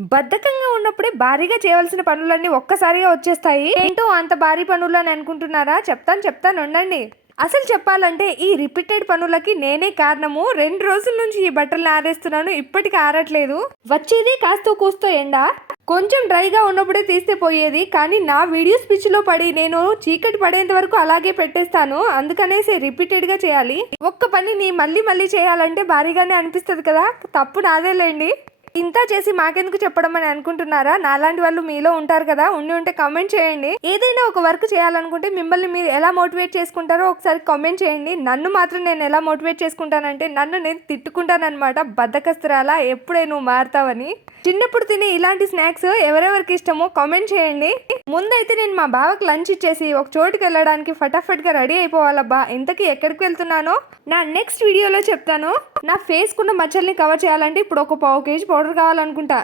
బద్ధకంగా ఉన్నప్పుడే భారీగా చేయవలసిన పనులన్నీ ఒక్కసారిగా వచ్చేస్తాయి. ఏంటో అంత భారీ పనులు అని అనుకుంటున్నారా? చెప్తాను చెప్తాను ఉండండి. అసలు చెప్పాలంటే ఈ రిపీటెడ్ పనులకి నేనే కారణము. రెండు రోజుల నుంచి ఈ బట్టలు ఆరేస్తున్నాను. ఇప్పటికి ఆరట్లేదు. వచ్చేది కాస్త కూస్తో ఎండ. కొంచెం డ్రైగా ఉన్నప్పుడే తీస్తే పోయేది. కానీ నా వీడియోస్ పిచ్చిలో పడి నేను చీకటి పడేంత వరకు అలాగే పెట్టేస్తాను. అందుకనేసి రిపీటెడ్గా చేయాలి. ఒక్క పనిని మళ్ళీ మళ్ళీ చేయాలంటే భారీగానే అనిపిస్తుంది కదా. తప్పు నాదేలేండి. ఇంత చేసి మాకెందుకు చెప్పడం అని అనుకుంటున్నారా? నాలాంటి వాళ్ళు మీలో ఉంటారు కదా ఉండి ఉంటే కామెంట్ చేయండి. ఏదైనా ఒక వర్క్ చేయాలనుకుంటే మిమ్మల్ని మీరు ఎలా మోటివేట్ చేసుకుంటారో ఒకసారి కామెంట్ చేయండి. నన్ను మాత్రం నేను ఎలా మోటివేట్ చేసుకుంటానంటే నన్ను నేను తిట్టుకుంటానన్నమాట బద్దకస్తురాలా ఎప్పుడే నువ్వు మారుతావని. చిన్నప్పుడు తినే ఇలాంటి స్నాక్స్ ఎవరెవరికి ఇష్టమో కామెంట్ చేయండి. ముందైతే నేను మా బావకు లంచ్ ఇచ్చేసి ఒక చోటుకి వెళ్ళడానికి ఫటాఫట్గా రెడీ అయిపోవాలబ్బా. ఇంతకీ ఎక్కడికి వెళ్తున్నానో? నా నెక్స్ట్ వీడియోలో చెప్తాను. నా ఫేస్కున్న మచ్చల్ని కవర్ చేయాలంటే ఇప్పుడు ఒక పావు కేజీ పౌడర్ కావాలనుకుంటా.